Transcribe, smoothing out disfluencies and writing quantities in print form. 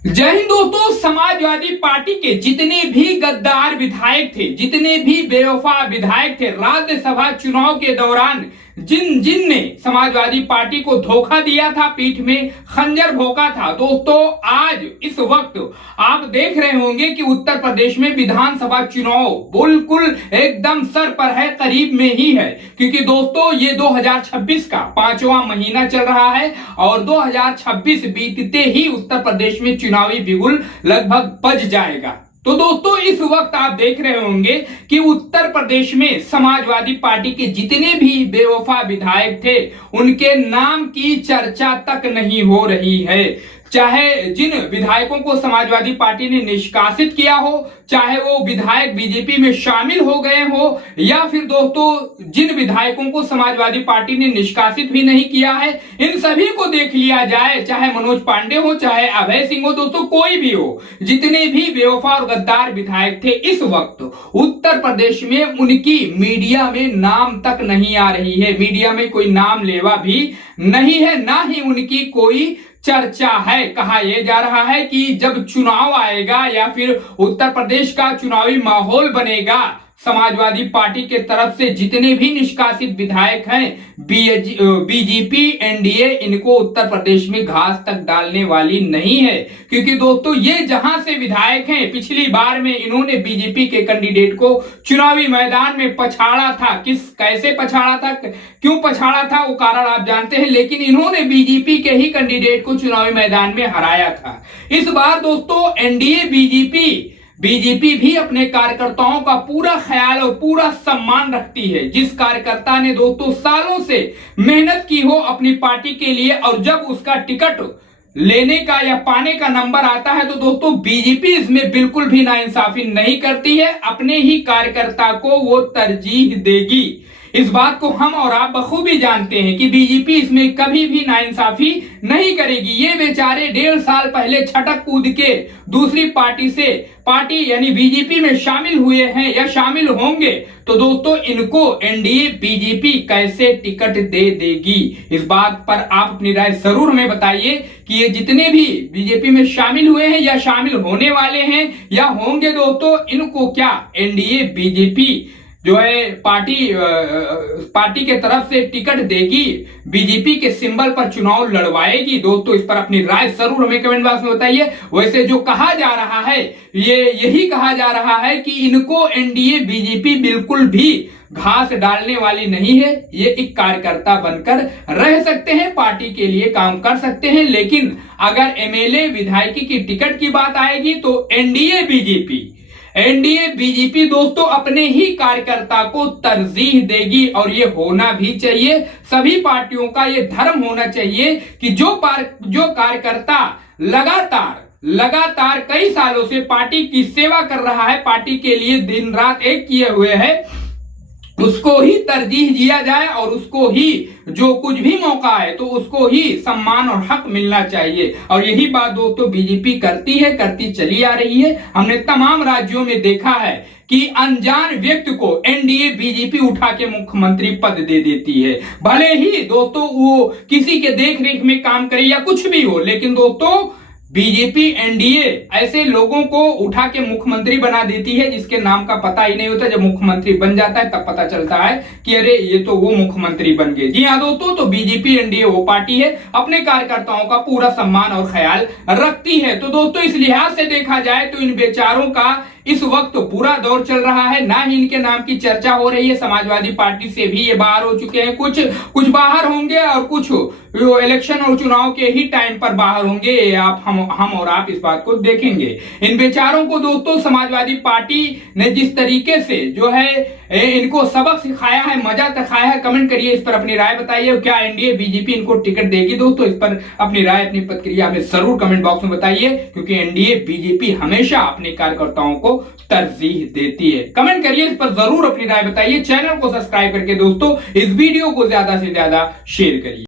जय हिंद दोस्तों। समाजवादी पार्टी के जितने भी गद्दार विधायक थे, जितने भी बेवफा विधायक थे, राज्यसभा चुनाव के दौरान जिन जिन ने समाजवादी पार्टी को धोखा दिया था, पीठ में खंजर भोंका था, दोस्तों आज इस वक्त आप देख रहे होंगे कि उत्तर प्रदेश में विधानसभा चुनाव बिल्कुल एकदम सर पर है, करीब में ही है। क्योंकि दोस्तों ये 2026 का 5वां महीना चल रहा है और 2026 बीतते ही उत्तर प्रदेश में चुनावी बिगुल लगभग बज जाएगा। तो दोस्तों इस वक्त आप देख रहे होंगे कि उत्तर प्रदेश में समाजवादी पार्टी के जितने भी बेवफा विधायक थे, उनके नाम की चर्चा तक नहीं हो रही है। चाहे जिन विधायकों को समाजवादी पार्टी ने निष्कासित किया हो, चाहे वो विधायक बीजेपी में शामिल हो गए हो, या फिर दोस्तों जिन विधायकों को समाजवादी पार्टी ने निष्कासित भी नहीं किया है, इन सभी को देख लिया जाए, चाहे मनोज पांडे हो, चाहे अभय सिंह हो, दोस्तों कोई भी हो, जितने भी बेवफा और गद्दार विधायक थे, इस वक्त उत्तर प्रदेश में उनकी मीडिया में नाम तक नहीं आ रही है। मीडिया में कोई नाम लेवा भी नहीं है, ना ही उनकी कोई चर्चा है। कहा यह जा रहा है कि जब चुनाव आएगा या फिर उत्तर प्रदेश का चुनावी माहौल बनेगा, समाजवादी पार्टी के तरफ से जितने भी निष्कासित विधायक हैं, बीजेपी एनडीए इनको उत्तर प्रदेश में घास तक डालने वाली नहीं है। क्योंकि दोस्तों ये जहां से विधायक हैं, पिछली बार में इन्होंने बीजेपी के कैंडिडेट को चुनावी मैदान में पछाड़ा था। कैसे पछाड़ा था, क्यों पछाड़ा था, वो कारण आप जानते हैं, लेकिन इन्होंने बीजेपी के ही कैंडिडेट को चुनावी मैदान में हराया था। इस बार दोस्तों एनडीए बीजेपी भी अपने कार्यकर्ताओं का पूरा ख्याल और पूरा सम्मान रखती है। जिस कार्यकर्ता ने दोस्तों सालों से मेहनत की हो अपनी पार्टी के लिए, और जब उसका टिकट लेने का या पाने का नंबर आता है, तो दोस्तों बीजेपी इसमें बिल्कुल भी नाइंसाफी नहीं करती है, अपने ही कार्यकर्ता को वो तरजीह देगी। इस बात को हम और आप बखूबी जानते हैं कि बीजेपी इसमें कभी भी नाइंसाफी नहीं करेगी। ये बेचारे 1.5 साल पहले छटक कूद के दूसरी पार्टी यानी बीजेपी में शामिल हुए हैं या शामिल होंगे, तो दोस्तों इनको एनडीए बीजेपी कैसे टिकट दे देगी, इस बात पर आप अपनी राय जरूर हमें बताइए कि ये जितने भी बीजेपी में शामिल हुए हैं या शामिल होने वाले हैं या होंगे, दोस्तों इनको क्या एनडीए बीजेपी जो है पार्टी के तरफ से टिकट देगी, बीजेपी के सिंबल पर चुनाव लड़वाएगी? दोस्तों इस पर अपनी राय जरूर हमें कमेंट बॉक्स में बताइए। वैसे जो कहा जा रहा है, यही कहा जा रहा है कि इनको एनडीए बीजेपी बिल्कुल भी घास डालने वाली नहीं है। ये एक कार्यकर्ता बनकर रह सकते हैं, पार्टी के लिए काम कर सकते हैं, लेकिन अगर एमएलए विधायकी की टिकट की बात आएगी तो एनडीए बीजेपी दोस्तों अपने ही कार्यकर्ता को तरजीह देगी। और ये होना भी चाहिए, सभी पार्टियों का ये धर्म होना चाहिए कि जो कार्यकर्ता लगातार कई सालों से पार्टी की सेवा कर रहा है, पार्टी के लिए दिन रात एक किए हुए है, उसको ही तरजीह दिया जाए और उसको ही जो कुछ भी मौका है तो उसको ही सम्मान और हक मिलना चाहिए। और यही बात दोस्तों बीजेपी करती चली आ रही है। हमने तमाम राज्यों में देखा है कि अनजान व्यक्ति को एनडीए बीजेपी उठा के मुख्यमंत्री पद दे देती है, भले ही दोस्तों वो किसी के देख रेख में काम करे या कुछ भी हो, लेकिन दोस्तों बीजेपी एनडीए ऐसे लोगों को उठा के मुख्यमंत्री बना देती है जिसके नाम का पता ही नहीं होता। जब मुख्यमंत्री बन जाता है तब पता चलता है कि अरे ये तो वो मुख्यमंत्री बन गए। जी हाँ दोस्तों, तो बीजेपी एनडीए वो पार्टी है अपने कार्यकर्ताओं का पूरा सम्मान और ख्याल रखती है। तो दोस्तों इस लिहाज से देखा जाए तो इन बेचारों का इस वक्त बुरा दौर चल रहा है, ना ही इनके नाम की चर्चा हो रही है। समाजवादी पार्टी से भी ये बाहर हो चुके हैं, कुछ बाहर होंगे और कुछ इलेक्शन और चुनाव के ही टाइम पर बाहर होंगे। आप हम और आप इस बात को देखेंगे। इन बेचारों को दोस्तों समाजवादी पार्टी ने जिस तरीके से जो है इनको सबक सिखाया है, मजा सिखाया है, कमेंट करिए, इस पर अपनी राय बताइए। क्या एनडीए बीजेपी इनको टिकट देगी? दोस्तों इस पर अपनी राय, अपनी प्रतिक्रिया हमें जरूर कमेंट बॉक्स में बताइए, क्योंकि एनडीए बीजेपी हमेशा अपने कार्यकर्ताओं को तरजीह देती है। कमेंट करिए, इस पर जरूर अपनी राय बताइए। चैनल को सब्सक्राइब करके दोस्तों इस वीडियो को ज्यादा से ज्यादा शेयर करिए।